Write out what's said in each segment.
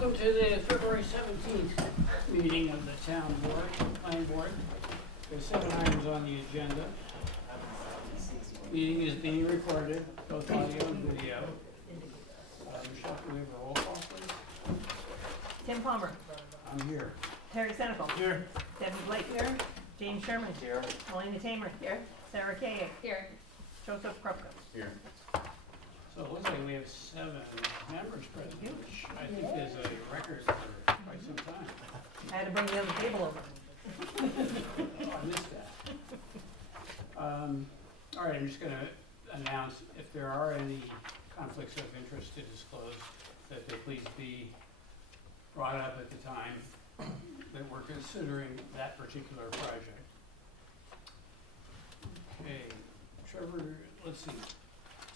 Welcome to the February 17th meeting of the town board, planning board. There's 7 items on the agenda. Meeting is being recorded, both audio and video. Michelle, can we have a roll call, please? Tim Palmer. I'm here. Terry Senecal. Here. Debbie Blake. Here. James Sherman. Here. Melina Tamer. Here. Sarah Kay. Here. Joseph Krupka. Here. So it looks like we have 7 members present, which I think is a record for quite some time. I had to bring the other table over. Oh, I missed that. All right, I'm just going to announce if there are any conflicts of interest to disclose, that they please be brought up at the time that we're considering that particular project. Okay, Trevor, let's see.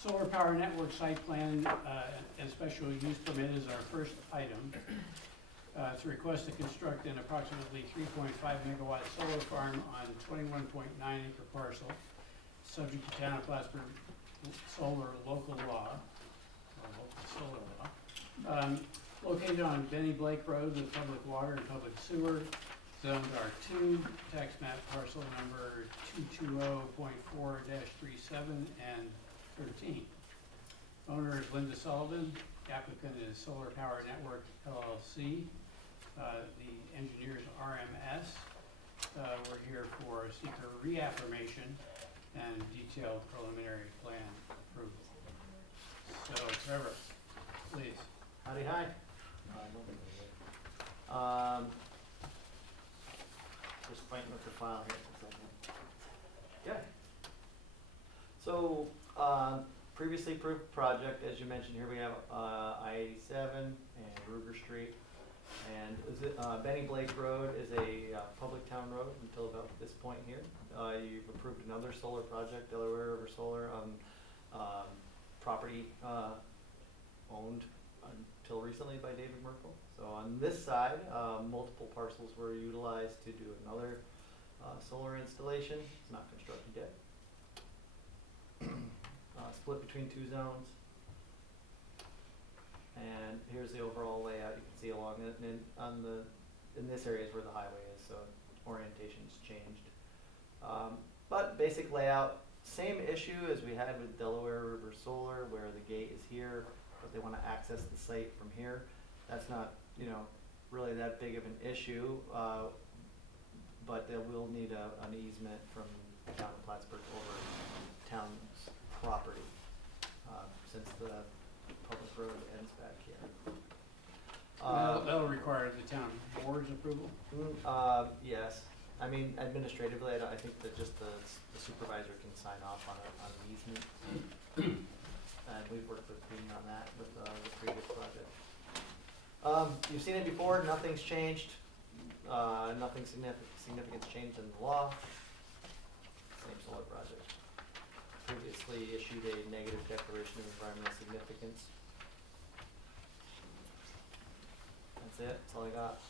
Solar Power Network site plan and special use permit is our first item. It's a request to construct an approximately 3.5 megawatt solar farm on 21.9 acre parcel, subject to town of Plattsburgh solar local law, or local solar law. Located on Benny Blake Road with public water and public sewer, zoned R2, tax map parcel number 220.4-37 and 13. Owner is Linda Sullivan. Applicant is Solar Power Network LLC. The engineers RMS. We're here for seeker reaffirmation and detailed preliminary plan approval. So Trevor, please. Howdy, hi. Just fighting with the file here for a second. Yeah. So, previously approved project, as you mentioned here, we have I-87 and Ruger Street. And Benny Blake Road is a public town road until about this point here. You've approved another solar project, Delaware River Solar, on property owned until recently by David Merkel. So on this side, multiple parcels were utilized to do another solar installation. It's not constructed yet. Split between 2 zones. And here's the overall layout. You can see along it, and in this area is where the highway is, so orientation's changed. But basic layout, same issue as we had with Delaware River Solar, where the gate is here, but they want to access the site from here. That's not, really that big of an issue, but they will need an easement from the town of Plattsburgh over town's property, since the public road ends back here. That'll require the town board's approval? Yes. I mean, administratively, I think that just the supervisor can sign off on an easement. And we've worked with Dean on that with the previous project. You've seen it before, nothing's changed. Nothing significant's changed in the law. Same solar project. Previously issued a negative declaration of environmental significance. That's it, that's all I got.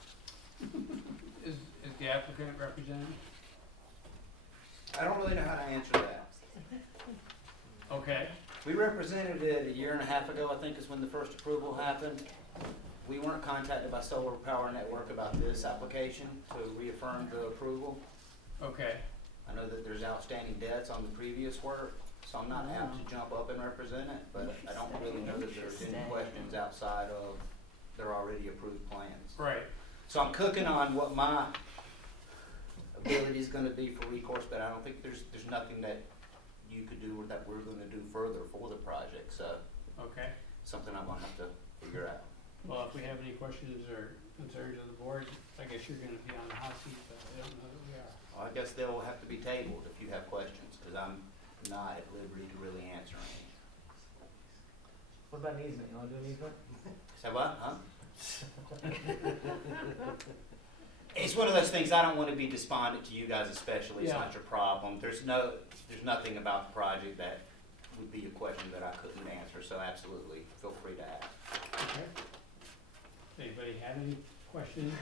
Is the applicant represented? I don't really know how to answer that. Okay. We represented it a year and a half ago, I think is when the first approval happened. We weren't contacted by Solar Power Network about this application to reaffirm the approval. Okay. I know that there's outstanding debts on the previous work, so I'm not apt to jump up and represent it, but I don't really know that there's any questions outside of their already approved plans. Right. So I'm cooking on what my ability is going to be for recourse, but I don't think there's nothing that you could do or that we're going to do further for the project. So Okay. something I'm going to have to figure out. Well, if we have any questions or concerns of the board, I guess you're going to be on the hot seat, but I don't know that we are. Well, I guess they'll have to be tabled if you have questions, because I'm not at liberty to really answer any. What about an easement? You want to do an easement? Say what? Huh? It's one of those things. I don't want to be despondent to you guys, especially. It's Yeah. not your problem. There's nothing about the project that would be a question that I couldn't answer. So absolutely, feel free to ask. Okay. Anybody have any questions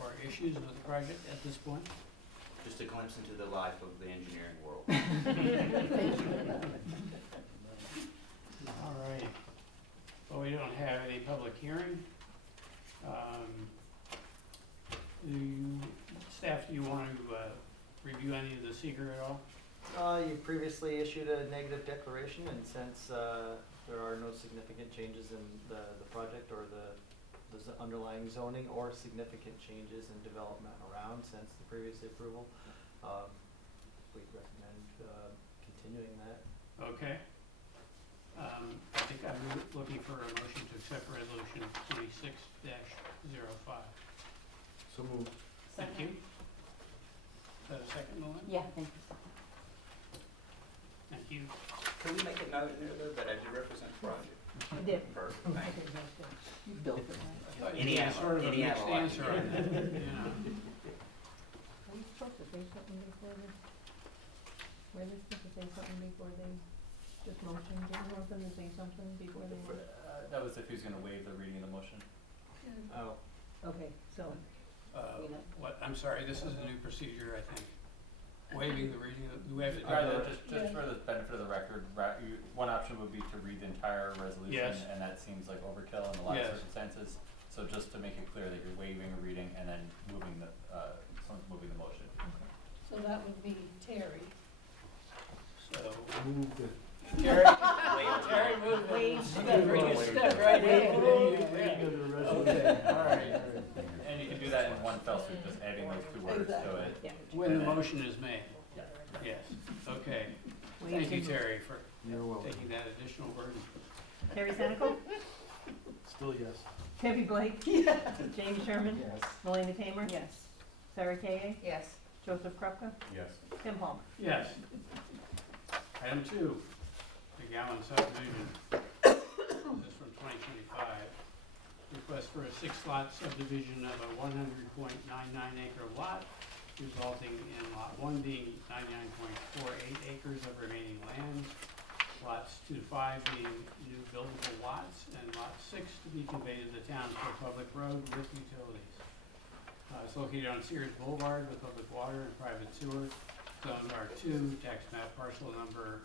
or issues with the project at this point? Just a glimpse into the life of the engineering world. All right. Well, we don't have any public hearing. review any of the seeker at all? You previously issued a negative declaration, and since there are no significant changes in the project or the underlying zoning or significant changes in development around since the previous approval, we'd recommend continuing that. Okay. I think I'm looking for a motion to accept resolution 26-05. So moved. Thank you. Is that a second, Melinda? Yeah, thank you. Thank you. Can we make a note in there though that I do represent the project? I did. Perfect, I thank did, you. that's good. You built it, right? I thought you Any had ammo, sort of a any mixed ammo I can answer on get. that, yeah. Are you supposed to say something before they, were they supposed to say something before they just motioned? Didn't you want them to say something before they motioned? That was if he was gonna waive the reading of the motion. Oh, Okay, so, you know, What, I'm sorry, this is a new procedure, I think. Waiving the reading, do we have to do Rather, that? just for the benefit of the record, one option would be to read the entire resolution, Yes. and that seems like overkill in a lot Yes. of circumstances. So just to make it clear that you're waiving a reading and then moving the motion. So that would be Terry. So, Moved it. Terry, Terry moved it. Waive. Step right in. Reading of the resolution. Okay, all right. And you can do that in one fell swoop, just adding those two words to it. yeah. When the motion is made. Yes, okay. Thank you, Waive. Terry, for You're welcome. taking that additional burden. Terry Senical, Still yes. Debbie Blake, James Sherman, Yes. Melina Tamer, Yes. Sarah Kay, Yes. Joseph Krupka, Yes. Tim Palmer. Yes. Item 2, the Gowan subdivision. This is from 2025. Request for a 6-lot subdivision of a 100.99 acre lot, resulting in lot 1 being 99.48 acres of remaining land, lots 2 to 5 being new buildable lots, and lot 6 to be conveyed to the town for a public road with utilities. It's located on Sears Boulevard with public water and private sewer. Zone R2, tax map parcel number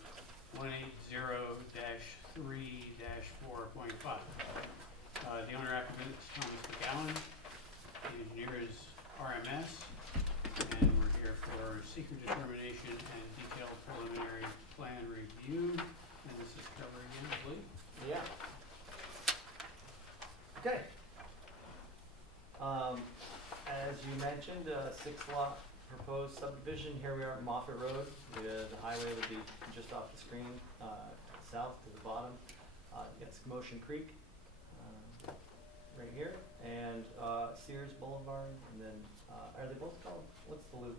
180-3-4.5. The owner applicant is Thomas McGowan. The engineer is RMS. And we're here for seeker determination and detailed preliminary plan review. And this is covering it, I believe. yeah. Okay. As you mentioned, 6-lot proposed subdivision. Here we are at Moffett Road. The highway would be just off the screen, south to the bottom. You got Scomotion Creek, right here, and Sears Boulevard, and then, are they both called, what's the loop?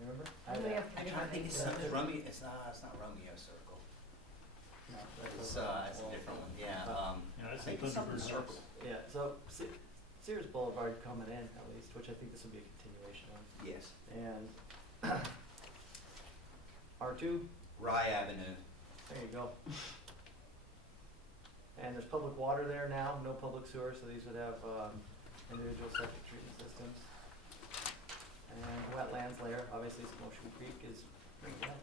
You remember? I know you have I'm trying to think, it's Romeo, it's not Romeo Circle. No, It's a different one, yeah, Yeah, I think it's something circle. Yeah, so Sears Boulevard coming in at least, which I think this will be a continuation of. Yes, And R2, Rye Avenue. there you go. And there's public water there now, no public sewer, so these would have individual septic treatment systems. And wetlands layer, obviously Scomotion Creek is right there.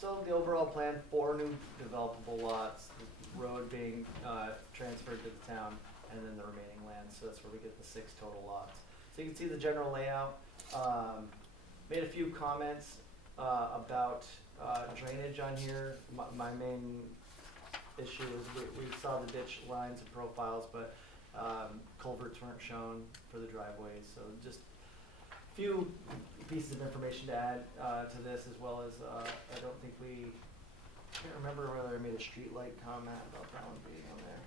So the overall plan, 4 new developable lots, the road being transferred to the town, and then the remaining land, so that's where we get the 6 total lots. So you can see the general layout. Made a few comments about drainage on here. My main issue is we saw the ditch lines and profiles, but culverts weren't shown for the driveways, so just a few pieces of information to add to this, as well as I don't think we, can't remember whether I made a street light comment about that one being on there.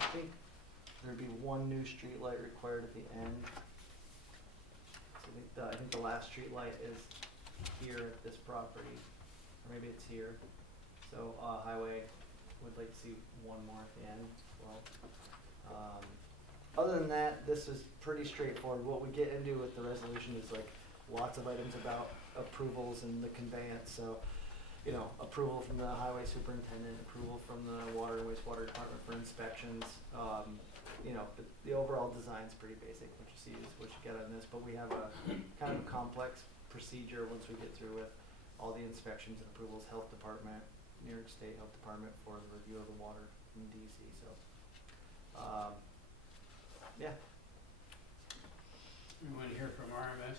I think there'd be 1 new street light required at the end. So I think the last street light is here at this property, or maybe it's here. So highway would like to see 1 more at the end as well. Other than that, this is pretty straightforward. What we get into with the resolution is like lots of items about approvals and the conveyance. So, you know, approval from the highway superintendent, approval from the water and wastewater department for inspections. You know, the overall design's pretty basic. What you see is what you get on this, but we have a kind of a complex procedure once we get through with all the inspections and approvals, health department, New York State Health Department for the review of the water from DC, so, yeah. We want to hear from RMS.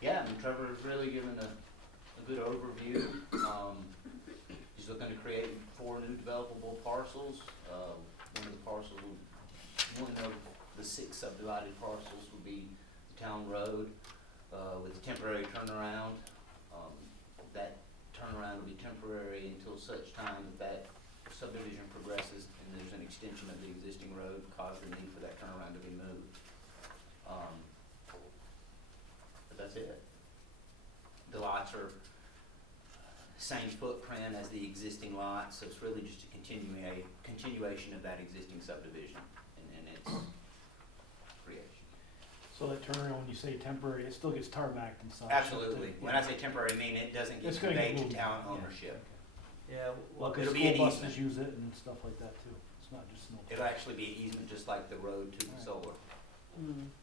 Yeah, I mean, Trevor's really given a good overview. He's looking to create 4 new developable parcels. One of the parcels, one of the 6 subdivided parcels would be the town road, with a temporary turnaround. That turnaround will be temporary until such time that subdivision progresses and there's an extension of the existing road, cause the need for that turnaround to be moved. But that's it. The lots are same footprint as the existing lots, so it's really just a continuation of that existing subdivision and its creation. So that turnaround, when you say temporary, it still gets tarmacked and such? Absolutely. When I Yeah. say temporary, I mean it doesn't get It's gonna get conveyed to moved. town Yeah. ownership. Yeah, Well, well, 'cause It'll be an school buses easement. use it and stuff like that too. It's not just snow. It'll actually be an easement just like the road to the Right. solar.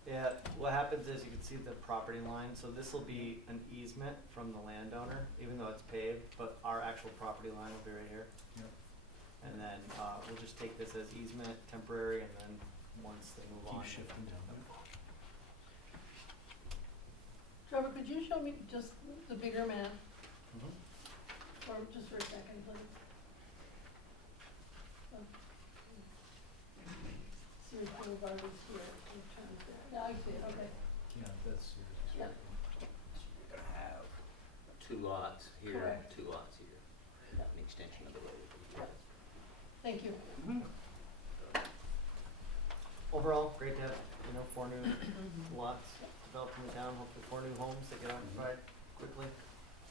yeah, what happens is you can see the property line, so this will be an easement from the landowner, even though it's paved, but our actual property line will be right here. Yep. And then, we'll just take this as easement, temporary, and then once they move on. Keep shifting down. Trevor, could you show me just the bigger map, Mhm. or just for a second, please? Oh. Sears Boulevard is here, I'm trying to, yeah, I see it, okay. Yeah, that's yours. Yeah. You're gonna have 2 lots here, Correct. 2 lots here. An extension of the road. Thank you. Overall, great to have, 4 new lots developed in the town, hopefully 4 new homes that get occupied quickly.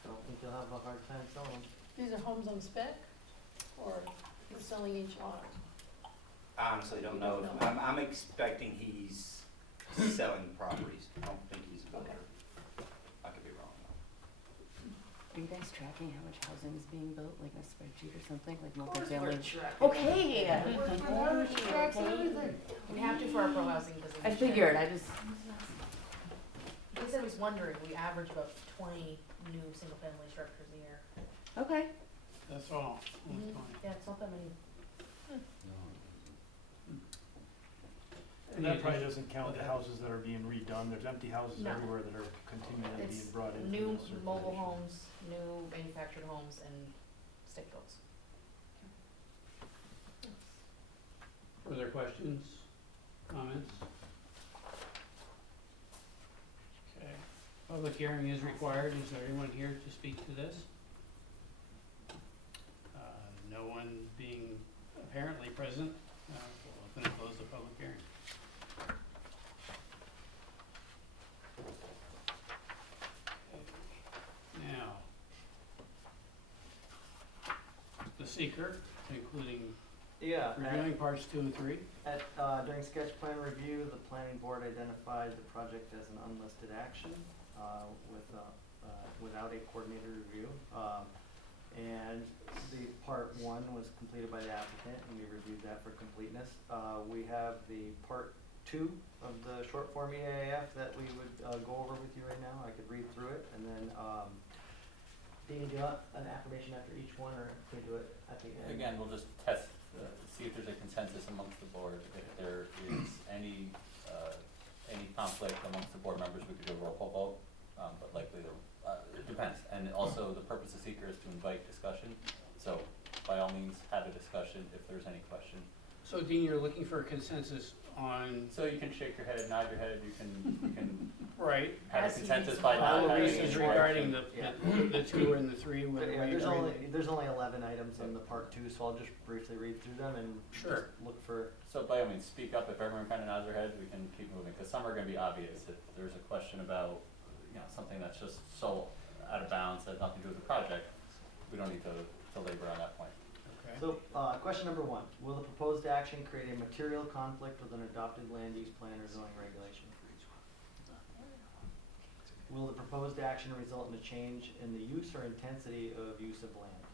I don't think you'll have a hard time selling them. These are homes on spec, or we're selling each lot? I honestly don't know. You don't know. I'm expecting he's selling properties. I don't think he's a builder. I could be wrong. Are you guys tracking how much housing is being built, like a spreadsheet or something, like Of course we're multifamily? tracking. Okay. Everything. We have to for our pro housing business. I figured, I just, In case I was wondering, we average about 20 new single-family structures a year. okay. That's all. That's Mhm. fine. Yeah, it's not that many. And that probably doesn't count the houses that are being redone. There's empty houses No. everywhere that are continually It's being brought into new this mobile circulation. homes, new manufactured homes, and stick builds. Further questions, comments? Okay, public hearing is required. Is there anyone here to speak to this? No one being apparently present, we'll open and close the public hearing. Okay. Now, the seeker, including Yeah. reviewing parts 2 and 3. During sketch plan review, the planning board identified the project as an unlisted action, without a coordinated review. And the part 1 was completed by the applicant, and we reviewed that for completeness. We have the part 2 of the short form EAF that we would, go over with you right now. I could read through it, and then, Dean, do you want an affirmation after each one, or can we do it at the end? Again, we'll just test, see if there's a consensus amongst the board. If there is any conflict amongst the board members, we could do a roll call vote, but likely it depends. And also, the purpose of seeker is to invite discussion, so by all means, have a discussion if there's any question. So Dean, you're looking for a consensus on, So you can shake your head, nod your head, you can right, have a As he consensus needs by to. not all of having this any is direction. regarding Yeah. the 2 and the 3, But whether yeah, we there's agree. there's only 11 items in the part 2, so I'll just briefly read through them and Sure. just look for. So by all means, speak up. If everyone kind of nods their head, we can keep moving, because some are gonna be obvious. If there's a question about, something that's just so out of bounds, that has nothing to do with the project, we don't need to labor on that point. Okay. So, question number 1, will the proposed action create a material conflict with an adopted land use plan or zoning regulation? Will the proposed action result in a change in the use or intensity of use of land?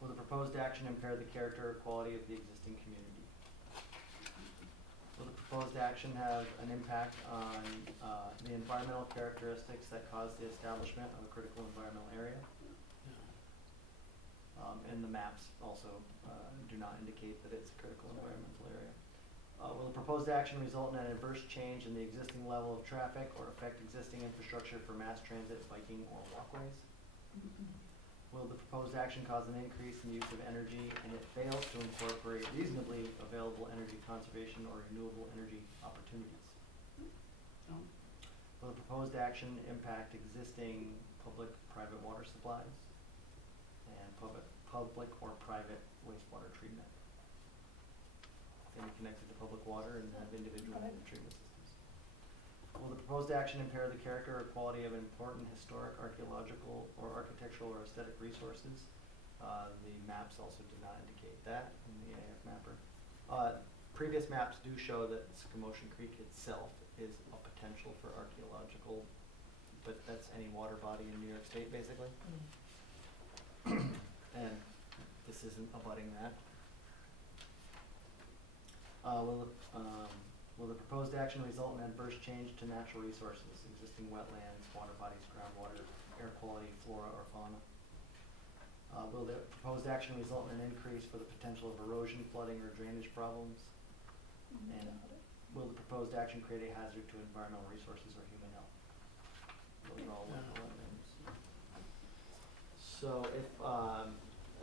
Will the proposed action impair the character or quality of the existing community? Will the proposed action have an impact on the environmental characteristics that cause the establishment of a critical environmental area? And the maps also do not indicate that it's a critical environmental area. Will the proposed action result in an adverse change in the existing level of traffic or affect existing infrastructure for mass transit, biking, or walkways? Will the proposed action cause an increase in use of energy and it fails to incorporate reasonably available energy conservation or renewable energy opportunities? No. Will the proposed action impact existing public-private water supplies and public or private wastewater treatment? Any connected to public water and have individual treatment systems? Will the proposed action impair the character or quality of important historic, archaeological, or architectural or aesthetic resources? The maps also do not indicate that in the AF mapper. Previous maps do show that Scomotion Creek itself is a potential for archaeological, but that's any water body in New York State, basically. And this isn't abutting that. Will the proposed action result in adverse change to natural resources, existing wetlands, water bodies, groundwater, air quality, flora, or fauna? Will the proposed action result in an increase for the potential of erosion, flooding, or drainage problems? And will the proposed action create a hazard to environmental resources or human health? Those are all local wetlands. So if,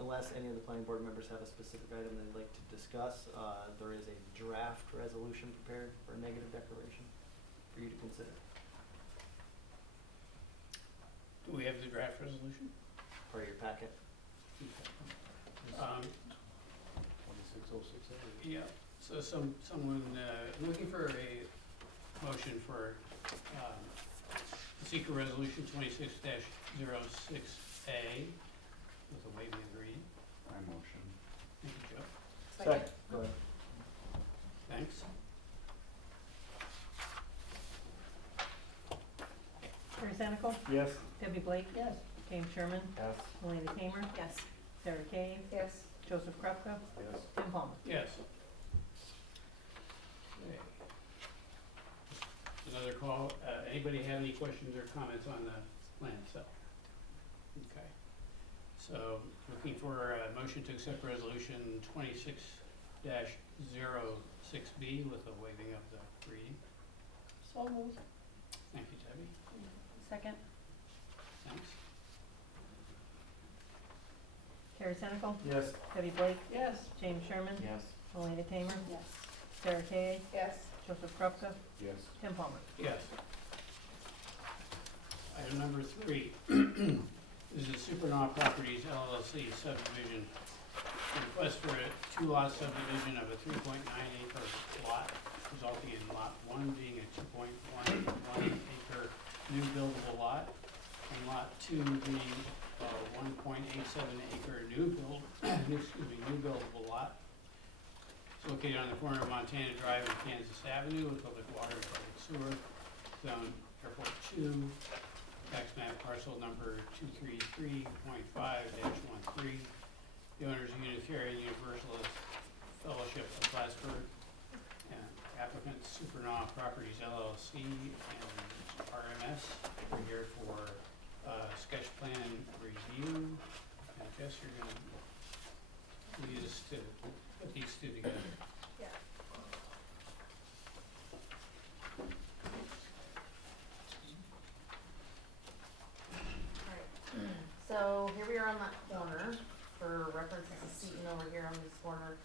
unless any of the planning board members have a specific item they'd like to discuss, there is a draft resolution prepared for a negative declaration for you to consider. Do we have the draft resolution? For your packet. Um, 26068. yeah, so someone, looking for a motion for, seeker resolution 26-06A with a waiving of the reading. I motion. Thank you, Joe. Second. Go ahead. Thanks. Terry Senical, Yes. Debbie Blake, Yes. James Sherman, Yes. Melanie Tamer, Yes. Sarah Kane, Yes. Joseph Krupka, Yes. Tim Palmer. Yes. Okay. Another call, anybody have any questions or comments on the plan itself? Okay. So, looking for a motion to accept resolution 26-06B with a waiving of the reading. So moved. Thank you, Debbie. Second, Thanks. Terry Senical, Yes. Debbie Blake, Yes. James Sherman, Yes. Melanie Tamer, Yes. Sarah Kane, Yes. Joseph Krupka, Yes. Tim Palmer. Yes. Item number 3 is the Supernaw Properties LLC subdivision. Request for a 2-lot subdivision of a 3.9 acre lot, resulting in lot 1 being a 2.11 acre new buildable lot, and lot 2 being a 1.87 acre new buildable lot. It's located on the corner of Montana Drive and Kansas Avenue with public water and public sewer, zone airport 2, tax map parcel number 233.5-13. The owner is Unitarian Universalist Fellowship of Plattsburgh, and applicant Supernaw Properties LLC and RMS. We're here for sketch plan review. I guess you're gonna lead us to put these two together. Yeah. Alright, so here we are on that corner. For reference, this is Seaton over here on this corner.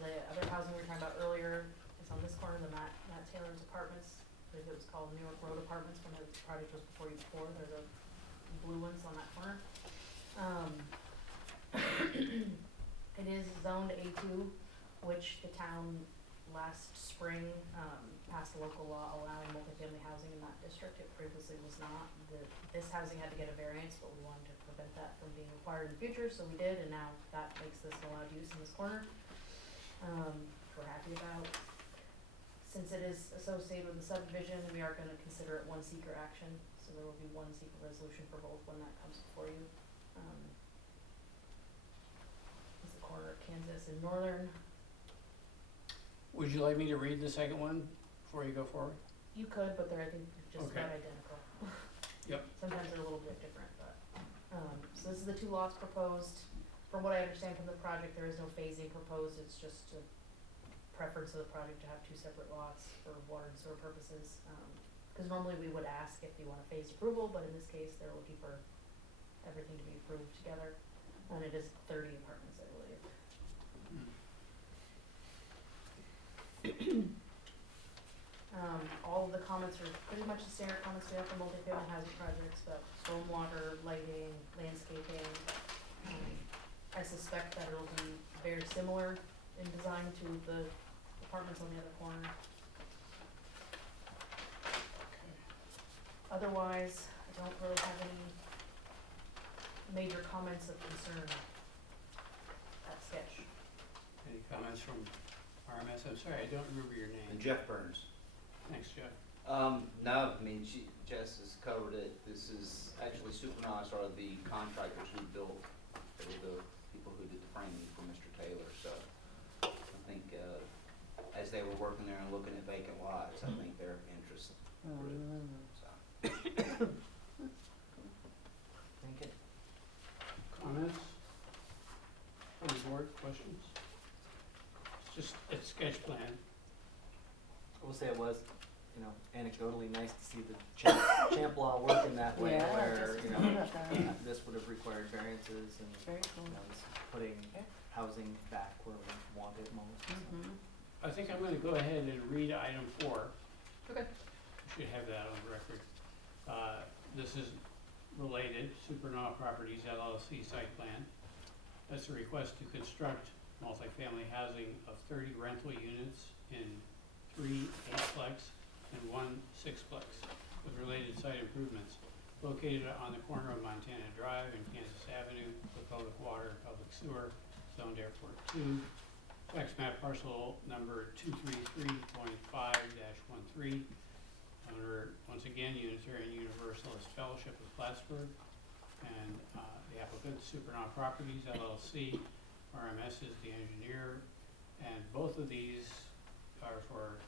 The other housing we were talking about earlier is on this corner, the Matt Taylor's apartments. I believe it was called New York Road Apartments when the project was before you before. They're the blue ones on that corner. It is zoned A2, which the town last spring passed a local law allowing multifamily housing in that district. It previously was not. This housing had to get a variance, but we wanted to prevent that from being required in the future, so we did, and now that makes this an allowed use in this corner. We're happy about. Since it is associated with the subdivision, we are gonna consider it one seeker action, so there will be one seeker resolution for both when that comes before you. It's the corner of Kansas and Northern. Would you like me to read the second one before you go forward? You could, but they're, I think, just Okay. about identical. Yep. Sometimes they're a little bit different, but, so this is the 2 lots proposed. From what I understand from the project, there is no phasing proposed, it's just to preference of the project to have two separate lots for water and sewer purposes. Cause normally we would ask if you want a phased approval, but in this case, they're looking for everything to be approved together. And it is 30 apartments, I believe. All of the comments are pretty much the standard comments we have for multifamily housing projects about stormwater, lighting, landscaping. I suspect that it'll be very similar in design to the apartments on the other corner. Otherwise, I don't really have any major comments of concern at sketch. Any comments from RMS? I'm sorry, I don't remember your name. And Jeff Burns. Thanks, Jeff. No, I mean, Jess has covered it. This is, actually Supernos are the contractors who built, they were the people who did the framing for Mr. Taylor, so I think, as they were working there and looking at vacant lots, I think their interest grew, so. Thank you. Comments from the board, questions? It's just a sketch plan. I will say it was, you know, anecdotally nice to see the champ law working that way, Yeah, where, just you forgot know, about that. this would have required variances and, Very cool. you know, this is putting housing back where we want it most. so. Mhm. I think I'm gonna go ahead and read item 4. Okay. Should have that on the record. This is related, Supernaw Properties LLC site plan. That's a request to construct multifamily housing of 30 rental units in 3 8-plex and 1 6-plex with related site improvements located on the corner of Montana Drive and Kansas Avenue with public water and public sewer, zoned airport 2. Tax map parcel number 233.5-13. Owner, once again, Unitarian Universalist Fellowship of Plattsburgh, and the applicant, Supernaw Properties LLC. RMS is the engineer, and both of these are for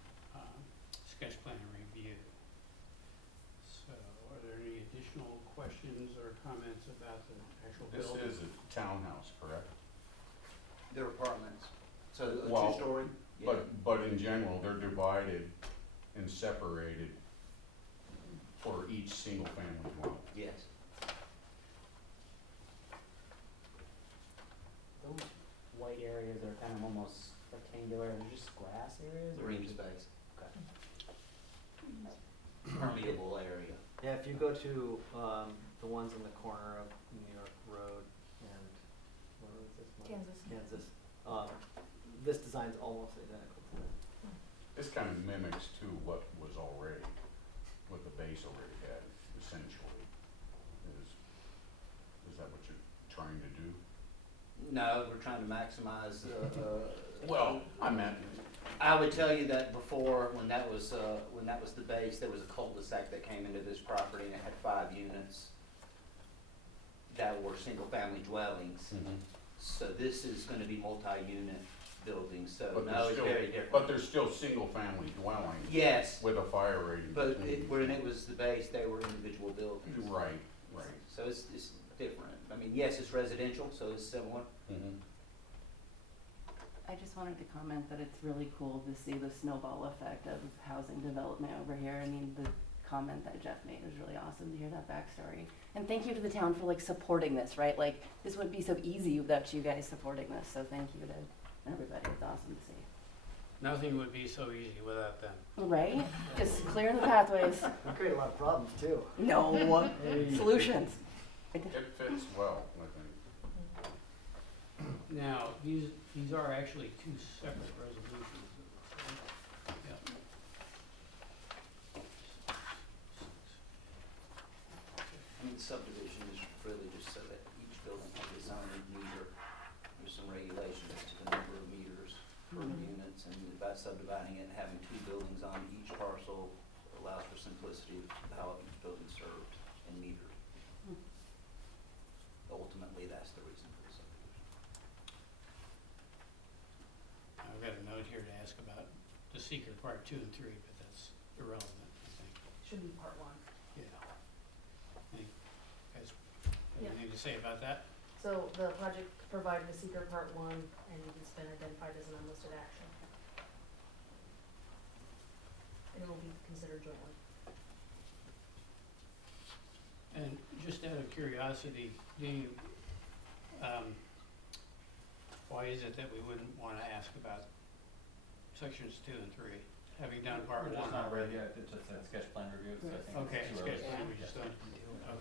sketch plan review. So, are there any additional questions or comments about the actual This building? is a townhouse, correct? They're apartments, so a Well, two-story, yeah. But in general, they're divided and separated for each single-family dwelling. Yes, Those white areas are kind of almost rectangular, they're just grass areas? or green is it- space, Okay. permeable area. Yeah, if you go to, the ones in the corner of New York Road and, what road is this one? Kansas. Kansas, this design's almost identical to that. This kind of mimics too what was already, what the base already had, essentially. Is that what you're trying to do? No, we're trying to maximize, Well, I meant, I would tell you that before, when that was the base, there was a cul-de-sac that came into this property and it had 5 units that were single-family dwellings. So this is gonna be multi-unit buildings, so but no, there's it's still, very different. but there's still single-family dwellings Yes, with a fire rating but between. when it was the base, they were individual buildings. Right, right. So it's different. I mean, yes, it's residential, so it's similar. Mhm. I just wanted to comment that it's really cool to see the snowball effect of housing development over here. I mean, the comment that Jeff made was really awesome to hear that backstory. And thank you to the town for like supporting this, right? Like, this wouldn't be so easy without you guys supporting this, so thank you to everybody. It's awesome to see. Nothing would be so easy without them. Right? Just clearing the pathways. We create a lot of problems too. No solutions. It fits well, I think. Now, these are actually 2 separate resolutions. Yep. I mean, subdivision is really just so that each building has its own meter. There's some regulations as to the number of meters per units, and by subdividing it, having 2 buildings on each parcel allows for simplicity of how each building's served and metered. Ultimately, that's the reason for the subdivision. I've got a note here to ask about the seeker part 2 and 3, but that's irrelevant, I think. Should be part 1. Yeah. Any guys have Yeah. anything to say about that? So the project provided a seeker part 1, and it's been identified as an unlisted action. and it will be considered jointly. And just out of curiosity, why is it that we wouldn't wanna ask about sections 2 and 3, having done part We're one just not already? ready yet, it's just a sketch plan review, so I think Okay, it's too sketch early. plan, we just don't,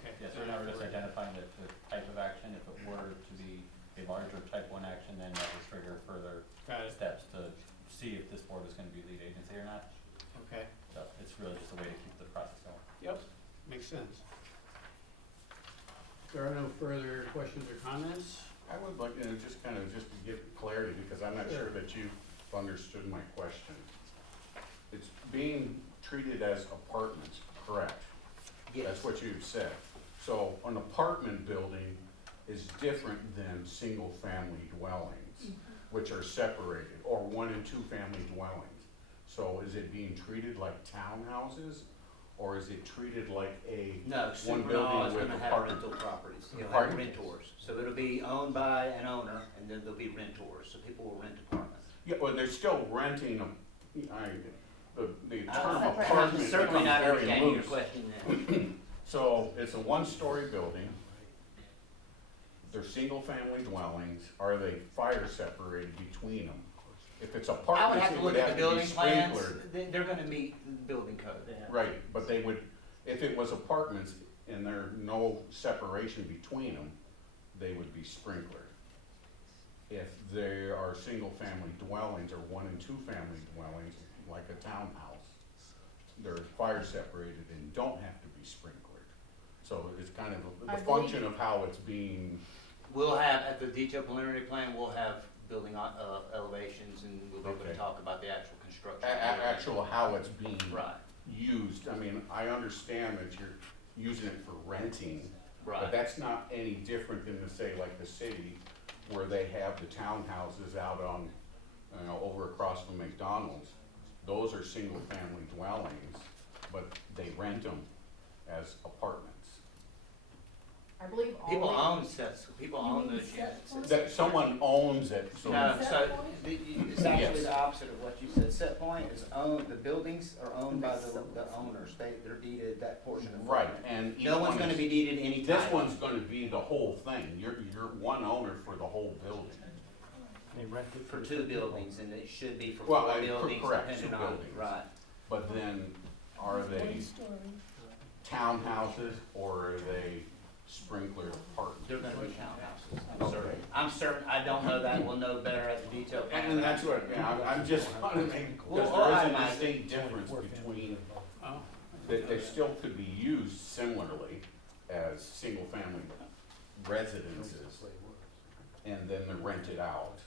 okay. Yes, right now we're just identifying the type of action. If it were to be a larger type 1 action, then that would trigger further Got it, steps to see if this board is gonna be lead agency or not. okay, So it's really just a way to keep the process going. yep, makes sense. There are no further questions or comments? I would like, just kind of, just to give clarity, because I'm not sure that you've understood my question. It's being treated as apartments, correct? Yes. That's what you've said. So an apartment building is different than single-family dwellings, which are separated, or 1 and 2 family dwellings. So is it being treated like townhouses, or is it treated like a, No, one Super building Law is with gonna have apartment- rental properties, you'll have Pardon? renters, so it'll be owned by an owner, and then there'll be renters, so people will rent apartments. yeah, well, they're still renting the term I'm apartment certainly becomes not very understanding your loose. question then. So it's a 1-story building. They're single-family dwellings. Are they fire separated between them? If it's I would apartments, have it to would look at have the to be building plans, sprinklered. they're gonna meet the building code. Right, but they would, if it was apartments and there no separation between them, they would be sprinklered. If there are single-family dwellings or 1 and 2 family dwellings, like a townhouse, they're fire separated and don't have to be sprinkled. So it's kind of I the believe- function of how it's being, We'll have, at the detailed preliminary plan, we'll have building elevations, and we'll be able to Okay. talk about the actual construction. of the building. actual how it's being Right, used. I mean, I understand that you're using it for renting, but right. that's not any different than, say, like the city, where they have the townhouses out on, over across from McDonald's. Those are single-family dwellings, but they rent them as apartments. I believe all People the- own sets, people own those units. That someone owns it, so. No, so it's actually Yes. the opposite of what you said. Set Point is owned, the buildings are owned by the owners. They're deeded that portion of Right, farmland. and each No one's one gonna is- be deeded any This title. one's gonna be the whole thing. You're one owner for the whole building. They rent it For 2 buildings, and it should be for Well, 4 buildings, correct, 2 depending on, buildings. right. But then, are they townhouses or are they sprinkler apartments? They're gonna be townhouses. Okay. I'm certain, I don't know that, we'll know better at the detail. And that's what, I'm just trying to make, because Well, there isn't a I- distinct difference between, Oh, that they still could be used similarly as single-family residences, and then they're rented out.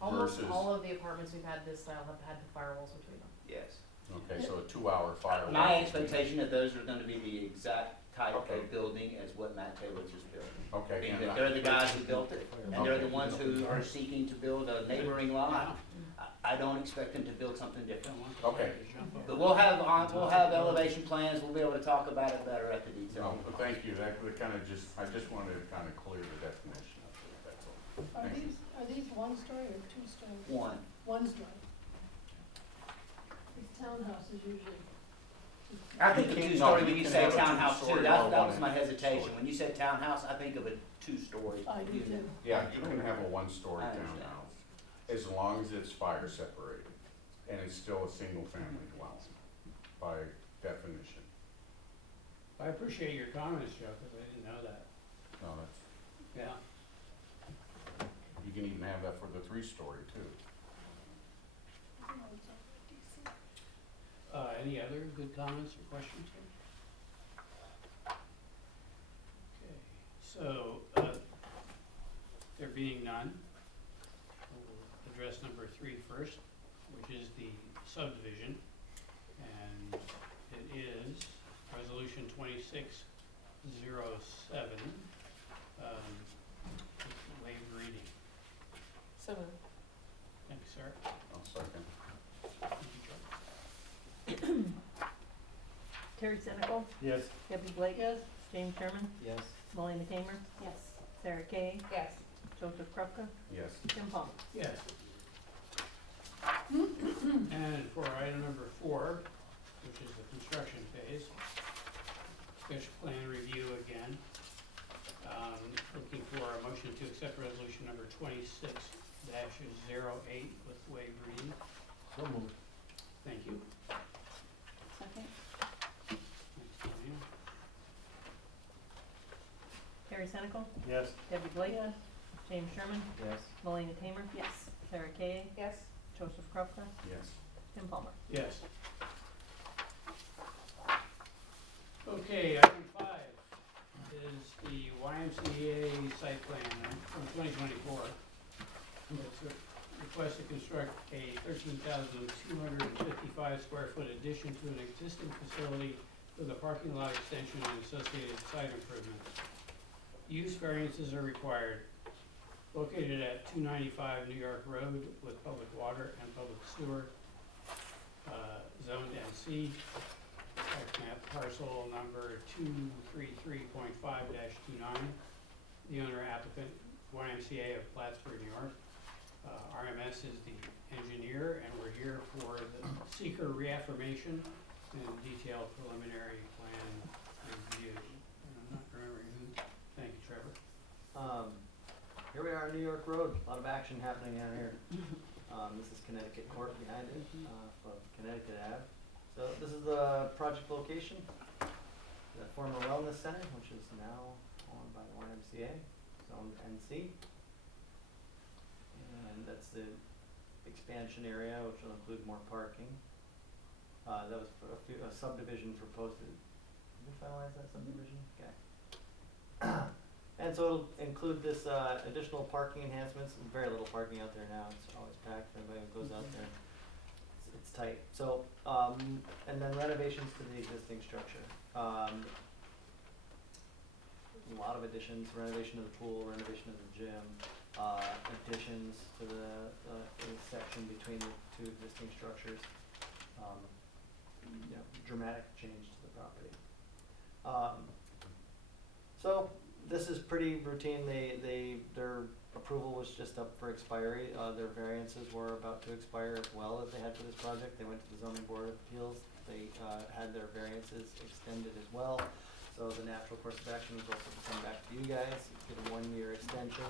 Almost versus- all of the apartments we've had this style have had the firewalls between them. Yes. Okay, so a 2-hour fire. My expectation of those are gonna be the exact type Okay. of building as what Matt Taylor just built. Okay, Being and that I- they're the guys who built it, and they're the Okay. ones who are seeking to build a neighboring lot. wow. I don't expect them to build something different. Okay. But we'll have elevation plans, we'll be able to talk about it better at the detail. No, but thank you, that kind of just, I just wanted to kind of clear the definition of it, that's all. Are Thank you. these 1-story or 2-story? One, 1-story. These townhouses usually. I think a You can- 2-story no, when you you can say have a townhouse too, 2-story or that one was my and hesitation. 2-story. When you said townhouse, I think of a 2-story I do unit. too. Yeah, you can have a 1-story I understand. townhouse, as long as it's fire separated, and it's still a single-family dwelling, by definition. I appreciate your comments, Joe, because I didn't know that. No, that's, Yeah. you can even have that for the 3-story too. Any other good comments or questions here? Okay, so, there being none, we'll address number 3 first, which is the subdivision. And it is resolution 2607, waived reading. So moved. Thank you, sir. I'll second. Thank you, Joe. Terry Senecal, Yes. Debbie Blake. Yes. James Sherman, Yes. Molly McCamer, Yes. Sarah Kay, Yes. Joseph Krupka, Yes. Tim Palmer. Yes. And for item number 4, which is the construction phase, sketch plan review again. Looking for a motion to accept resolution number 26-08 with waived reading. So moved. Thank you. Second? Thanks, Diane. Harry Senecal, Yes. Debbie Blake, James Sherman, Yes. Melina Tamer, Yes. Sarah Kay, Yes. Joseph Krupka, Yes. Tim Palmer. Yes. Okay, item 5 is the YMCA site plan from 2024. It's a request to construct a 13,255 square foot addition to an existing facility with a parking lot extension and associated site improvements. Use variances are required. Located at 295 New York Road with public water and public sewer, zoned NC, tax map parcel number 233.5-29. The owner applicant, YMCA of Plattsburgh, New York. RMS is the engineer, and we're here for the seeker reaffirmation and detailed preliminary plan review. And I'm not remembering who, thank you, Trevor. Here we are on New York Road, a lot of action happening down here. This is Connecticut Court behind it, from Connecticut Ave. So this is the project location, the former wellness center, which is now owned by the YMCA, zoned NC. And that's the expansion area, which will include more parking. That was a subdivision proposed to, did we finalize that subdivision? Okay. And so it'll include this additional parking enhancements. Very little parking out there now. It's always packed for anybody who goes out there. It's tight. So, and then renovations to the existing structure. A lot of additions, renovation of the pool, renovation of the gym, additions to the section between the two existing structures. Dramatic change to the property. So this is pretty routine. Their approval was just up for expiry. Their variances were about to expire as well that they had for this project. They went to the zoning board of appeals. They had their variances extended as well. So the natural course of action was also to come back to you guys, get a 1-year extension.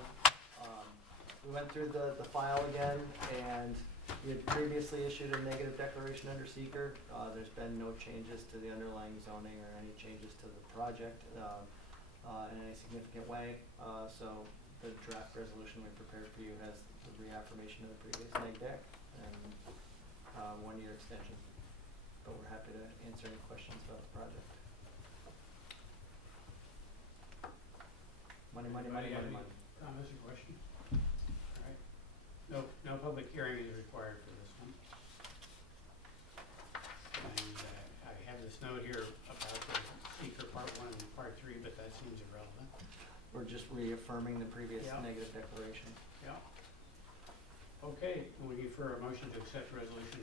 We went through the file again, and we had previously issued a negative declaration under seeker. There's been no changes to the underlying zoning or any changes to the project in any significant way. So the draft resolution we prepared for you has the reaffirmation of the previous neg deck and 1-year extension. But we're happy to answer any questions about the project. Money, money, money, Anybody have money, any money. comments or questions? All right. No public hearing is required for this one. And I have this note here about the seeker part 1 and part 3, but that seems irrelevant. We're just reaffirming the previous Yeah. negative declaration. Yeah. Okay, we need for a motion to accept resolution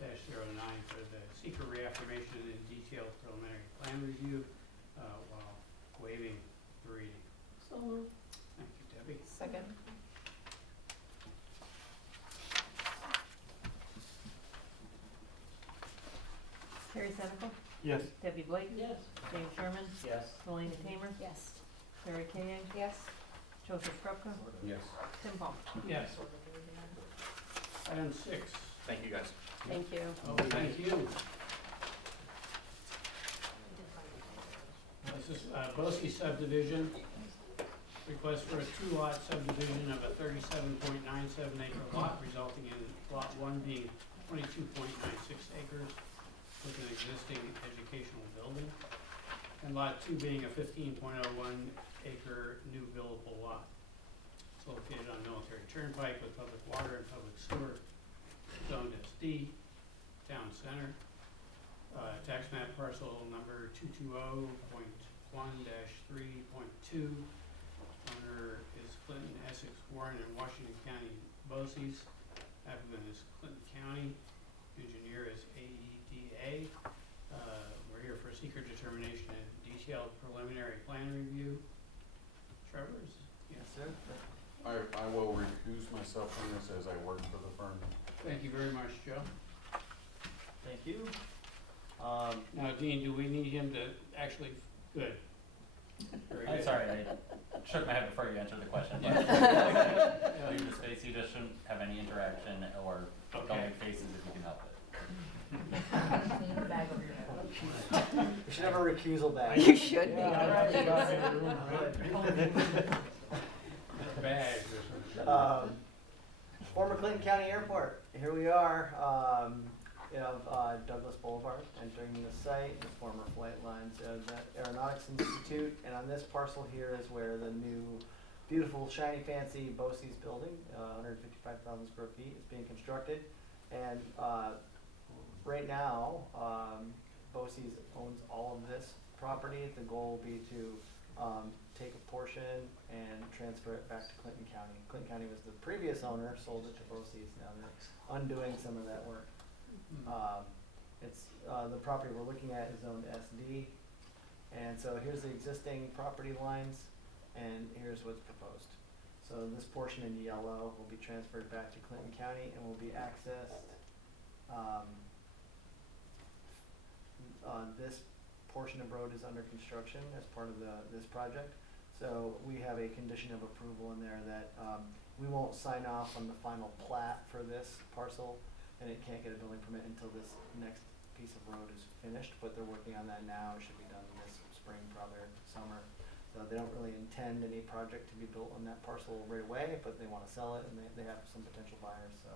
26-09 for the seeker reaffirmation and detailed preliminary plan review, while waiving the reading. So moved. Thank you, Debbie. Second. Harry Senecal, Yes. Debbie Blake, James Sherman, Yes. Melina Tamer, Yes. Sarah Kay, Yes. Joseph Krupka, Yes. Tim Palmer. Yes. Item 6. Thank you, guys. Thank you. Oh, thank you. This is Boski subdivision. Request for a 2-lot subdivision of a 37.97 acre lot, resulting in lot 1 being 22.96 acres with an existing educational building, and lot 2 being a 15.01 acre new buildable lot. It's located on Military Turnpike with public water and public sewer, zoned SD, town center. Tax map parcel number 220.1-3.2. Owner is Clinton, Essex, Warren, and Washington County BOCES. Applicant is Clinton County. Engineer is AEDA. We're here for seeker determination and detailed preliminary plan review. Trevor, Yes, sir. I will recuse myself from this as I work for the firm. Thank you very much, Joe. Thank you. Now, Dean, do we need him to actually, good. Very I'm good. sorry, I shook my head before you answered the question, but leave the space, you just shouldn't have any interaction or don't Okay. make faces if you can help it. Bag over your head. We should have a recusal bag. You should be. Bags or something. Former Clinton County Airport, here we are, you have Douglas Boulevard entering the site, the former flight lines of the Aeronautics Institute, and on this parcel here is where the new beautiful, shiny, fancy BOCES building, 155,000 square feet, is being constructed. And right now, BOCES owns all of this property. The goal will be to take a portion and transfer it back to Clinton County. Clinton County was the previous owner, sold it to BOCES, now they're undoing some of that work. It's the property we're looking at is zoned SD, and so here's the existing property lines, and here's what's proposed. So this portion in yellow will be transferred back to Clinton County and will be accessed. This portion of road is under construction as part of this project, so we have a condition of approval in there that we won't sign off on the final plat for this parcel, and it can't get a building permit until this next piece of road is finished, but they're working on that now. It should be done this spring, probably or summer. So they don't really intend any project to be built on that parcel right away, but they wanna sell it, and they have some potential buyers, so.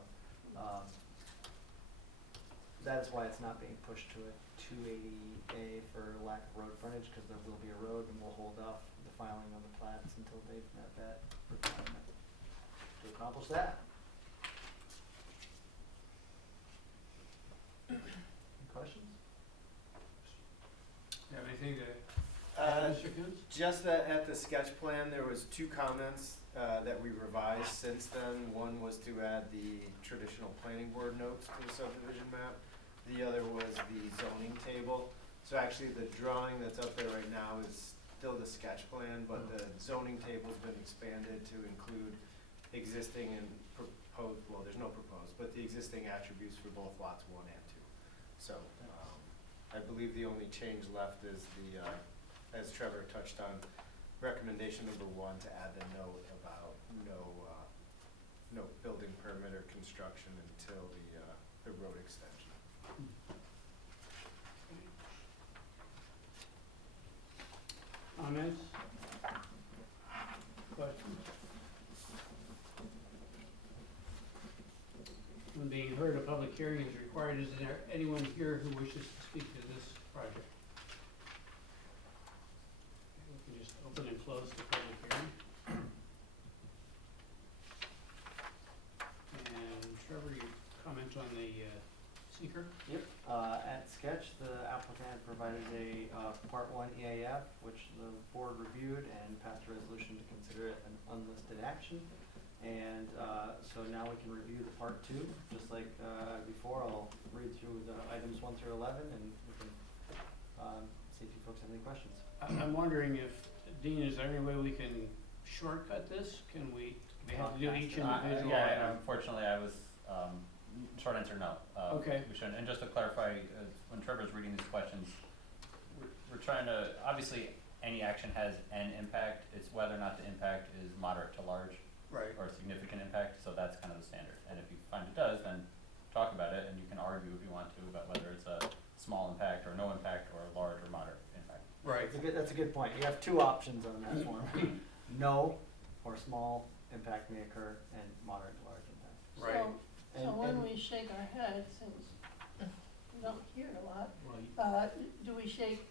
That is why it's not being pushed to a 280A for lack of road frontage, cause there will be a road, and we'll hold off the filing of the plats until they've met that requirement to accomplish that. Any questions? You have anything to Uh, add, Mr. Coons? Just that at the sketch plan, there was 2 comments that we revised since then. One was to add the traditional planning board notes to the subdivision map. The other was the zoning table. So actually, the drawing that's up there right now is still the sketch plan, but the zoning table's been expanded to include existing and proposed, well, there's no proposed, but the existing attributes for both lots 1 and 2. So I believe the only change left is the, as Trevor touched on, recommendation number 1 to add the note about no building permit or construction until the road extension. Comments? Questions? When being heard, a public hearing is required. Is there anyone here who wishes to speak to this project? We can just open and close the public hearing. And Trevor, your comment on the seeker? Yep, at sketch, the applicant had provided a part 1 EAF, which the board reviewed and passed a resolution to consider it an unlisted action. And so now we can review the part 2, just like before. I'll read through the items 1 through 11, and we can see if you folks have any questions. I'm wondering if, Dean, is there any way we can shortcut this? Can we have to do each individual Yeah, item? unfortunately, I was, short answer, no. Okay. We shouldn't, and just to clarify, when Trevor's reading these questions, we're trying to, obviously, any action has an impact, it's whether or not the impact is moderate to large. Right. Or significant impact, so that's kind of the standard, and if you find it does, then talk about it, and you can argue if you want to about whether it's a small impact or no impact, or a large or moderate impact. Right. That's a good point. You have 2 options on that form. No or small impact may occur, and moderate to large impact. Right. So when we shake our heads, since we don't hear a lot, Well, do we shake?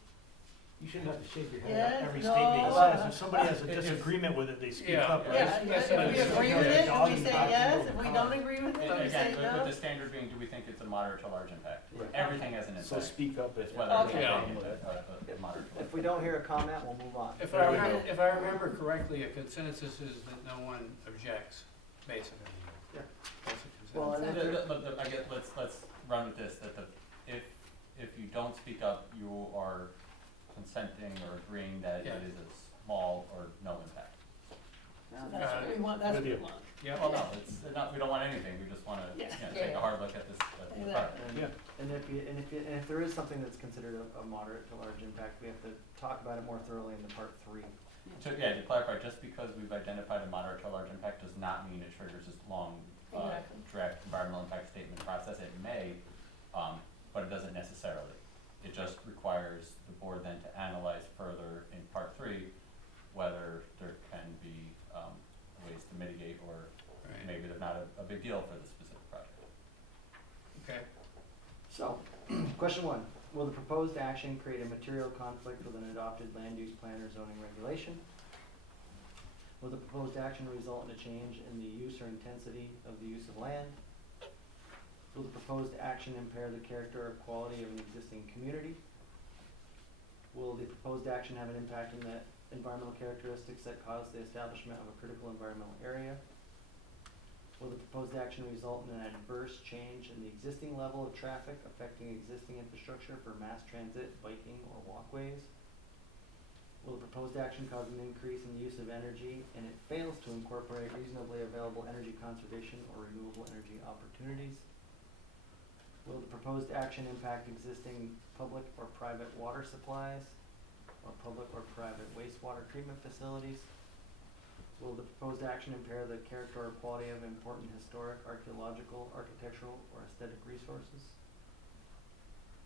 You shouldn't have to shake your head Yeah, at every no. statement he says. If somebody has a If- disagreement with it, they speak Yeah. up, right? Yeah, Yes, if we yes, agree with it, do we say yes? If we Comment. don't agree with it, do we say Again, no? with the standard being, do we think it's a moderate to large impact? Right. Everything has an So impact, speak up it's if. whether it's Okay. a Yeah. moderate to large. If we don't hear a comment, we'll move on. If I remember correctly, a consensus is that no one objects, basically. Yeah. That's a consensus. Well, and if Look, I guess, let's run with this, that if you don't speak up, you are consenting or agreeing that Yeah. it is a small or no impact. So that's what we want, that's what we Good deal. want. Yeah. Well, no, it's not, we don't want anything, we just wanna, Yeah. take Yeah. a hard look at this, at the Exactly. project. Yeah. And if there is something that's considered a moderate to large impact, we have to talk about it more thoroughly in the part 3. To clarify, just because we've identified a moderate to large impact does not mean it triggers this long, Exactly. draft environmental impact statement process. It may, but it doesn't necessarily. It just requires the board then to analyze further in part 3 whether there can be, ways to mitigate, or Right. maybe they're not a big deal for the specific project. Okay. So, question 1, will the proposed action create a material conflict with an adopted land use plan or zoning regulation? Will the proposed action result in a change in the use or intensity of the use of land? Will the proposed action impair the character or quality of an existing community? Will the proposed action have an impact on the environmental characteristics that cause the establishment of a critical environmental area? Will the proposed action result in an adverse change in the existing level of traffic affecting existing infrastructure for mass transit, biking, or walkways? Will the proposed action cause an increase in the use of energy and it fails to incorporate reasonably available energy conservation or renewable energy opportunities? Will the proposed action impact existing public or private water supplies or public or private wastewater treatment facilities? Will the proposed action impair the character or quality of important historic, archaeological, architectural, or aesthetic resources?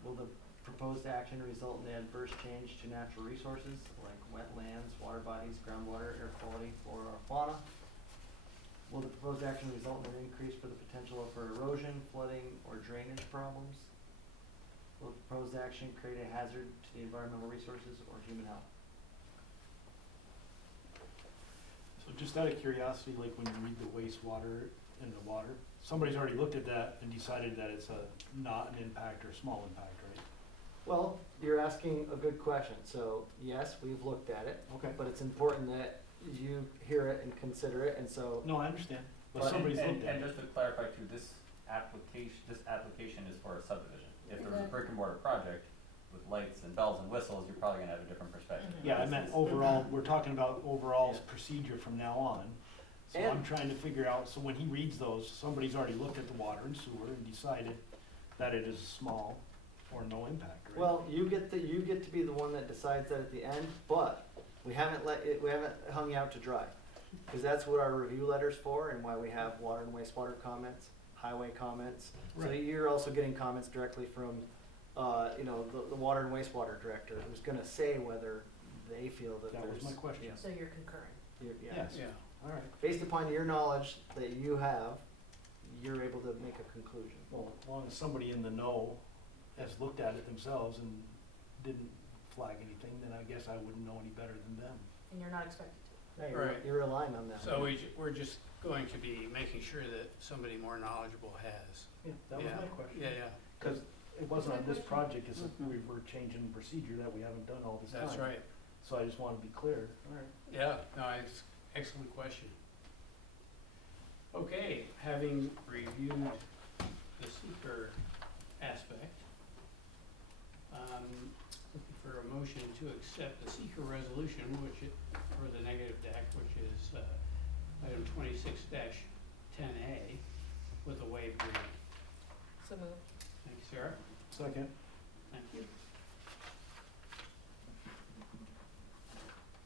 Will the proposed action result in an adverse change to natural resources like wetlands, water bodies, groundwater, air quality, flora, or fauna? Will the proposed action result in an increase for the potential for erosion, flooding, or drainage problems? Will the proposed action create a hazard to the environmental resources or human health? So just out of curiosity, like when you read the wastewater and the water, somebody's already looked at that and decided that it's not an impact or small impact, right? Well, you're asking a good question. So, yes, we've looked at it, Okay. but it's important that you hear it and consider it, and so, No, I understand, but But- somebody's and- looked at And it. just to clarify too, this application is for a subdivision. If there was a Exactly. brick and mortar project with lights and bells and whistles, you're probably gonna have a different perspective. Mhm. Yeah, I This meant is- overall, we're talking about overall Yeah. procedure from now on. So And- I'm trying to figure out, so when he reads those, somebody's already looked at the water and sewer and decided that it is small or no impact, right? well, you get to be the one that decides that at the end, but we haven't hung you out to dry. Because that's what our review letter's for and why we have water and wastewater comments, highway comments. So Right. you're also getting comments directly from, the water and wastewater director, who's gonna say whether they feel that That there's. was my question. Yeah, So you're concurring. yeah. Yes. Yeah. All right. Based upon your knowledge that you have, you're able to make a conclusion. Well, as long as somebody in the know has looked at it themselves and didn't flag anything, then I guess I wouldn't know any better than them. And you're not expected to. Yeah, Right. you're relying on them. So we're just going to be making sure that somebody more knowledgeable has. Yeah, that was Yeah. my question. Yeah, yeah, Because it wasn't on this project, it's, Mhm. we were changing procedure that we haven't done all this time. that's right. So I just want to be clear. All right. Yeah, no, it's excellent question. Okay, having reviewed the seeker aspect, looking for a motion to accept the seeker resolution, for the negative deck, which is, item 26-10A with a waived reading. So move. Thank you, Sarah. Second. Thank you.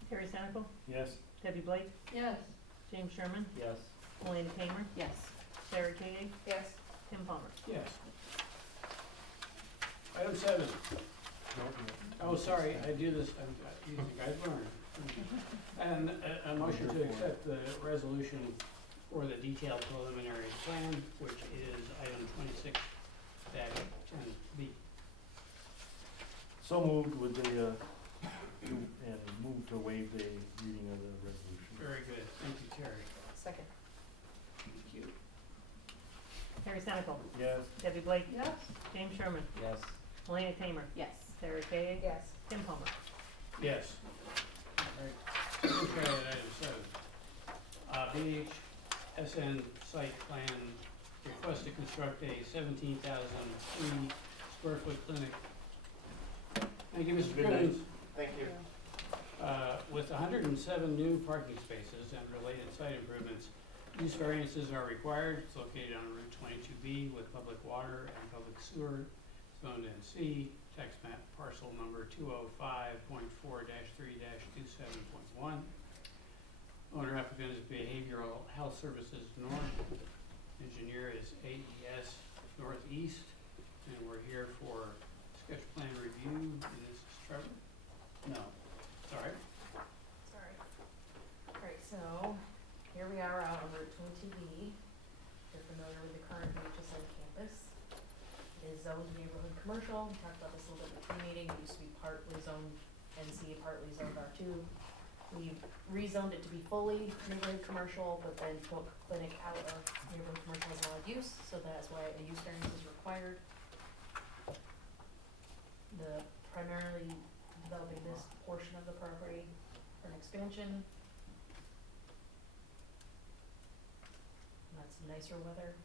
Terry Senecal, Yes. Debbie Blake, Yes, James Sherman, Yes. Elena Kramer, Yes. Sarah Koenig, Yes. Tim Palmer. Yes. Item 7. Oh, sorry, I do this, you guys learn. And a motion to accept the resolution for the detailed preliminary plan, which is item 26-10B. So moved with the, and move to waive the reading of the resolution. Very good, thank you, Terry. Second. Thank you. Terry Senecal, Yes. Debbie Blake, yes, James Sherman, Yes. Elena Kramer, Yes. Sarah Koenig, Yes. Tim Palmer. Yes. All right, okay, item 7. BHSN site plan, request to construct a 17,003 square foot clinic. Thank you, Mr. Good Crimmins. Thank you. With 107 new parking spaces and related site improvements, use variances are required. It's located on Route 22B with public water and public sewer, zoned NC, tax map parcel number 205.4-3-27.1. Owner applicant is Behavioral Health Services North. Engineer is AES Northeast. And we're here for sketch plan review. And this is Trevor? No, sorry. Sorry. Alright, so here we are out on Route 22B. If you're familiar with the current VHSN campus. It is zoned neighborhood commercial. We talked about this a little bit in the pre-meeting. It used to be partly zoned NC, partly zoned R2. We rezoned it to be fully neighborhood commercial, but then took clinic out of neighborhood commercial as allowed use, so that's why a use variance is required. The primarily developing this portion of the property for an expansion. And that's nicer weather.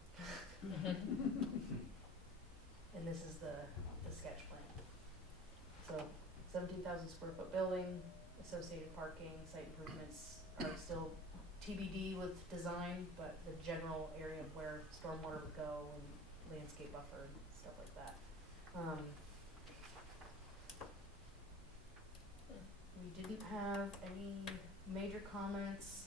And this is the sketch plan. So 17,000 square foot building, associated parking, site improvements are still TBD with design, but the general area of where stormwater would go and landscape buffer, stuff like that. We didn't have any major comments.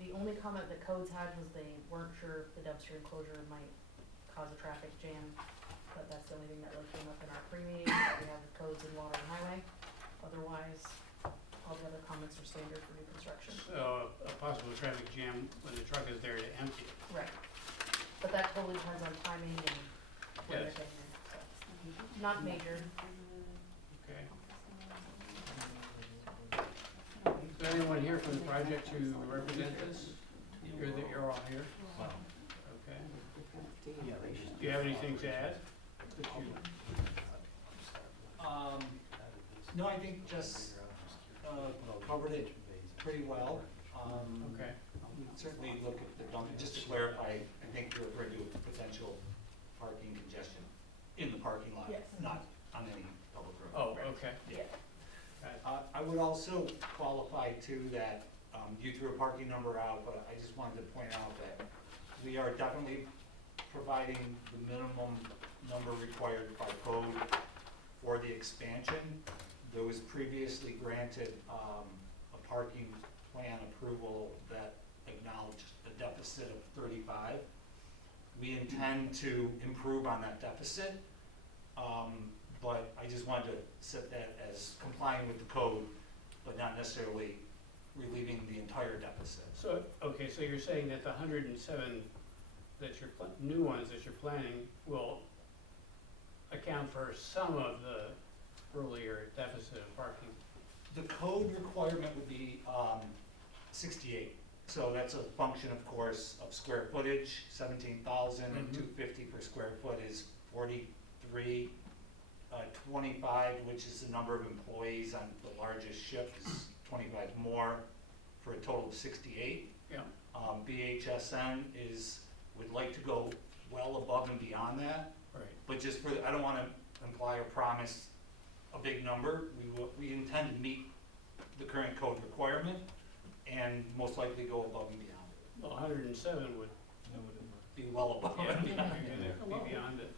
The only comment that codes had was they weren't sure if the dumpster enclosure might cause a traffic jam, but that's the only thing that really came up in our pre-meeting, that we have the codes in water and highway. Otherwise, all the other comments are standard for new construction. So a possible traffic jam when the truck is there to empty it. Right. But that totally depends on timing and when they're Yes. getting there, so, not major. Okay. Is there anyone here from the project to represent this? You're all here? Okay. Do you have anything to add? That you- No, I think Jess covered it pretty well. Okay. Certainly look at the dump, just to clarify, I think you're referring to potential parking congestion in the parking lot, Yes. not on any public road. Oh, okay. Yeah. Got it. I would also qualify too that, you threw a parking number out, but I just wanted to point out that we are definitely providing the minimum number required by code for the expansion. There was previously granted, a parking plan approval that acknowledged a deficit of 35. We intend to improve on that deficit, but I just wanted to set that as complying with the code, but not necessarily relieving the entire deficit. So, okay, so you're saying that the 107 that you're, new ones that you're planning will account for some of the earlier deficit of parking? The code requirement would be 68. So that's a function, of course, of square footage. 17,000 and 250 per square foot is 43. 25, which is the number of employees on the largest ship, is 25 more, for a total of 68. Yeah. BHSN would like to go well above and beyond that. Right. But just for, I don't want to imply or promise a big number. We intend to meet the current code requirement and most likely go above and beyond it. Well, 107 would, Be well above yeah, and you're beyond. gonna be beyond it,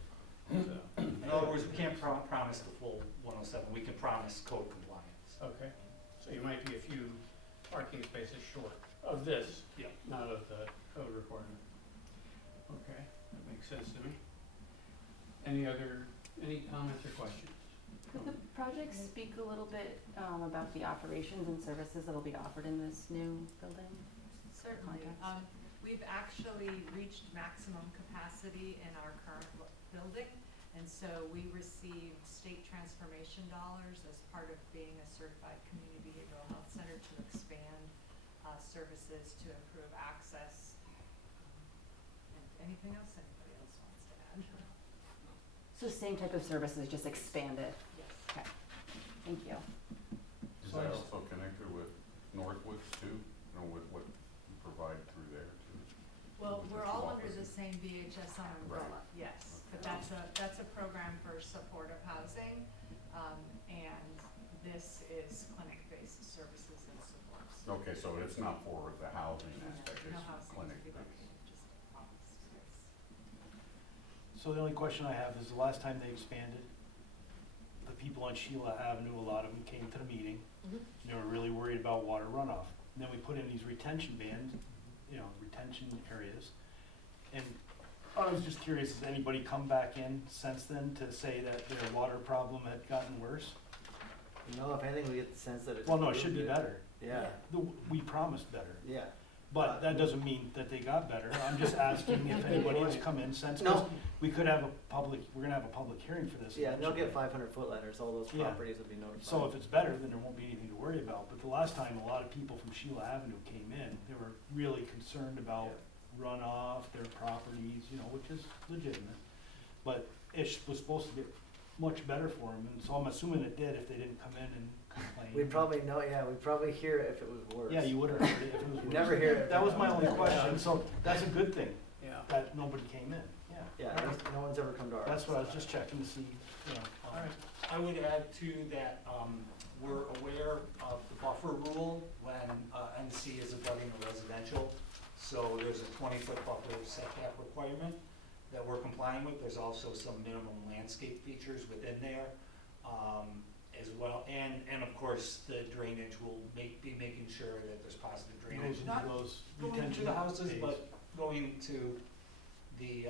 so, In other words, we can't promise the full 107. We can promise code compliance. okay. So you might be a few parking spaces short of this, Yeah. not of the code requirement. Okay, that makes sense to me. Any comments or questions? Could the project speak a little bit about the operations and services that'll be offered in this new building? Certainly. Context. We've actually reached maximum capacity in our current building, and so we received state transformation dollars as part of being a certified community behavioral health center to expand services to improve access. And anything else anybody else wants to add? So same type of services, just expanded? Yes. Okay, thank you. Is that also connected with Northwoods too? You know, with what you provide through there too? Well, we're Potential all under the offices. same VHSN umbrella, yes, but that's a program for supportive housing. And Okay, so it's not for the housing aspect, No it's housing to clinic be based. located, just office space. So the only question I have is the last time they expanded, the people on Sheila Avenue, a lot of them came to the meeting. Mhm. They were really worried about water runoff. And then we put in these retention bands, retention areas. And I was just curious, has anybody come back in since then to say that their water problem had gotten worse? No, if anything, we get the sense that it's. Well, no, it should be better. Yeah, We promised better. yeah. But that doesn't mean that they got better. I'm just asking if anybody has come in since, No. because we could have we're gonna have a public hearing for this. Yeah, they'll eventually. get 500-foot letters, all those Yeah. properties will be notified. So if it's better, then there won't be anything to worry about. But the last time, a lot of people from Sheila Avenue came in, they were really concerned about runoff, their properties, which is legitimate. But it was supposed to get much better for them, and so I'm assuming it did if they didn't come in and complain. We'd probably know, we'd probably hear it if it was worse. Yeah, you would have heard it if it was You worse. never hear it. That was my only question, so that's a good thing, Yeah. that nobody came in, yeah. Yeah, no one's ever come to our. That's what I was just checking to see, All right. I would add too that, we're aware of the buffer rule when, NC is abutting a residential. So there's a 20-foot buffer setback requirement that we're complying with. There's also some minimum landscape features within there, as well. And of course, the drainage will be making sure that there's positive drainage. Goes into Not those going to retention the houses, bays. but going to the,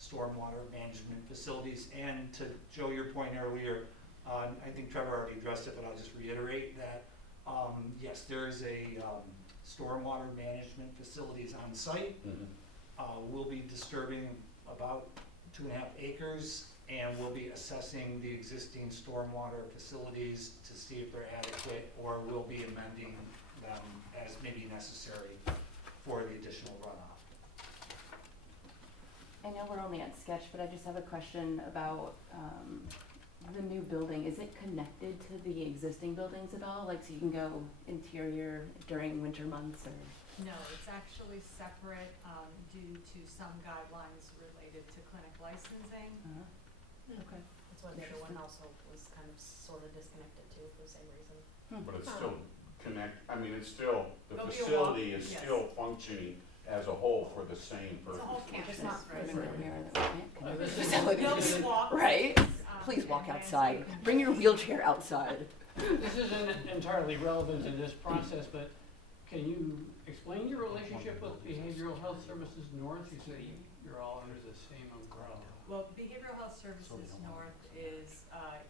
stormwater management facilities. And to Joe, your point earlier, I think Trevor already addressed it, but I'll just reiterate that, yes, there is a, stormwater management facilities on site. We'll be disturbing about 2.5 acres, and we'll be assessing the existing stormwater facilities to see if they're adequate, or we'll be amending them as may be necessary for the additional runoff. I know we're only at sketch, but I just have a question about, the new building. Is it connected to the existing buildings at all? Like, so you can go interior during winter months or? No, it's actually separate, due to some guidelines related to clinic licensing. Okay. That's why the other one also was kind of sort of disconnected too for the same reason. But it's still it's still, the There'll be a facility walk- is yes. still functioning as a whole for the same It's a whole purpose. campus, Just not right? familiar that we can't connect the There'll facilities. be walk- Right? Please and walk landscape outside. control. Bring your wheelchair outside. This isn't entirely relevant to this process, but can you explain your relationship with Behavioral Health Services North? You say you're all under the same umbrella. Well, Behavioral Health Services North is, a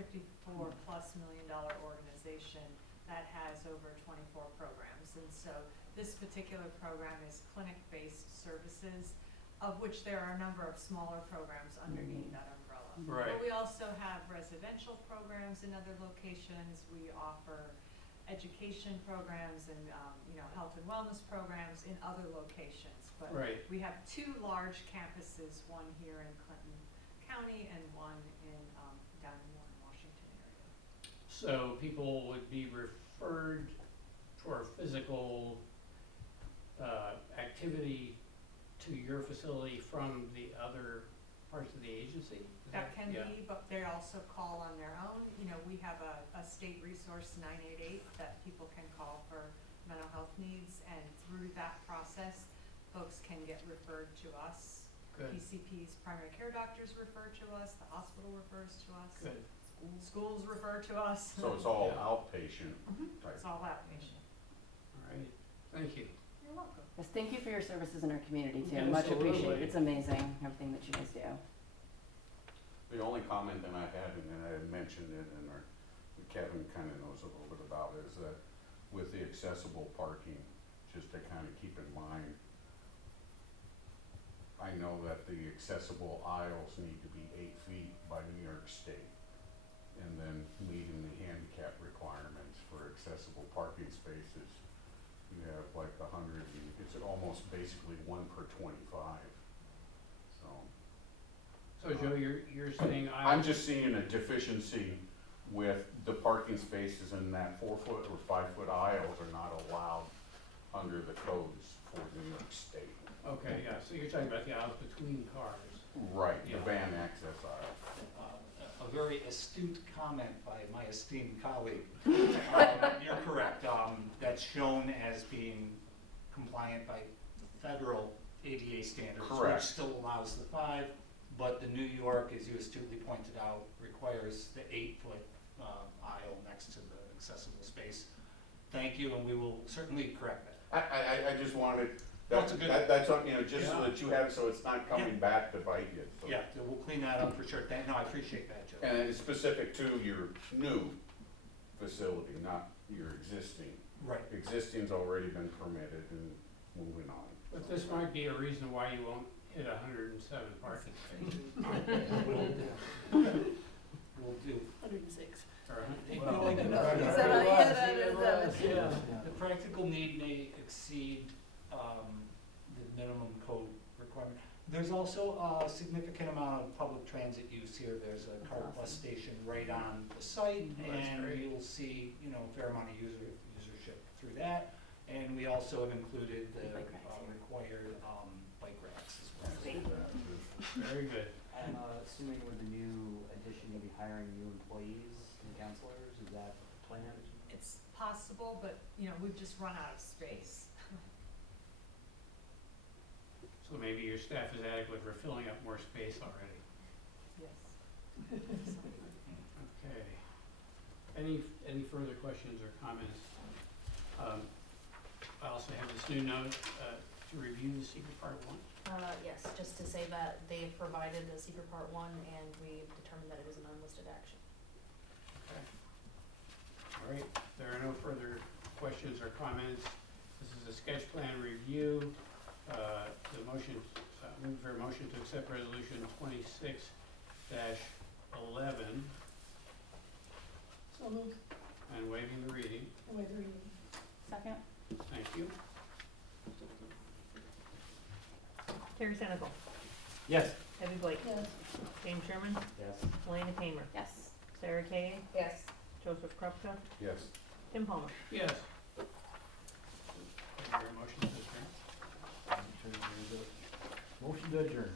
$54+ million organization that has over 24 programs. And so this particular program is clinic-based services, of which there are a number of smaller programs underneath that umbrella. Right. But we also have residential programs in other locations. We offer education programs and, health and wellness programs in other locations. But Right. we have 2 large campuses, one here in Clinton County and one in, down in Warren, Washington area. So people would be referred for physical activity to your facility from the other parts of the agency? Is That can yeah. be, but they also call on their own. We have a state resource 988 that people can call for mental health needs, and through that process, folks can get referred to us. Good. PCP's primary care doctors refer to us, the hospital refers to us. Good. Schools refer to us. So it's all Yeah. outpatient type. It's all outpatient. All right, thank you. You're welcome. Yes, thank you for your services in our community too. Yeah, Much absolutely. appreciated. It's amazing everything that you guys do. The only comment that I had, and I had mentioned it, and Kevin kind of knows a little bit about it, is that with the accessible parking, just to kind of keep in mind, I know that the accessible aisles need to be 8 feet by New York State, and then meeting the handicap requirements for accessible parking spaces. You have like 100, it's almost basically 1 per 25, so. So Joe, you're saying I'm just seeing a deficiency with the parking spaces in that 4-foot or 5-foot aisles are not allowed under the codes for New York State. Okay, yeah, so you're talking about the aisles between cars. Right, the Yeah. van access aisle. A very astute comment by my esteemed colleague. You're correct, that should compliant by federal ADA standards, which Correct. still allows the 5, but the New York, as you astutely pointed out, requires the 8-foot aisle next to the accessible space. Thank you, and we will certainly correct that. I just wanted, That's a good- that's, what, you know, just so Yeah. that you have, so it's not coming Yeah. back to bite you. So. Yeah, we'll clean that up for sure. No, I appreciate that, Joe. And it's specific to your new facility, not your existing. Right. Existing's already been permitted and moving on. But this might be a reason why you won't hit 107 parking spaces. We'll do. 106. Or Well, Is that all you had? Yeah, the practical need may exceed the minimum code requirement. There's also a significant amount of public transit use here. There's a car bus station right on the site, That's and great. you'll see, you know, a fair amount of usership through that. And we also have included the Bike racks here. required bike racks as well. Very good. I'm assuming with the new addition, you'll be hiring new employees and counselors, is that the plan? It's possible, but, you know, we've just run out of space. So maybe your staff is adequate for filling up more space already. Yes. Okay. Any further questions or comments? I also have this new note to review the secret part 1. Yes, just to say that they have provided the secret part 1 and we've determined that it is an unlisted action. Okay. All right, there are no further questions or comments. This is a sketch plan review. The motion, move for a motion to accept resolution 26-11. So moved. And waiving the reading. Wait, reading. Second? Thank you. Terry Senecal, Yes. Debbie Blake, Yes. James Sherman, Yes. Elena Tamer, Yes. Sarah Kay, Yes. Joseph Krupka, Yes. Tim Palmer. Yes. Is there a motion to adjourn? Motion to adjourn.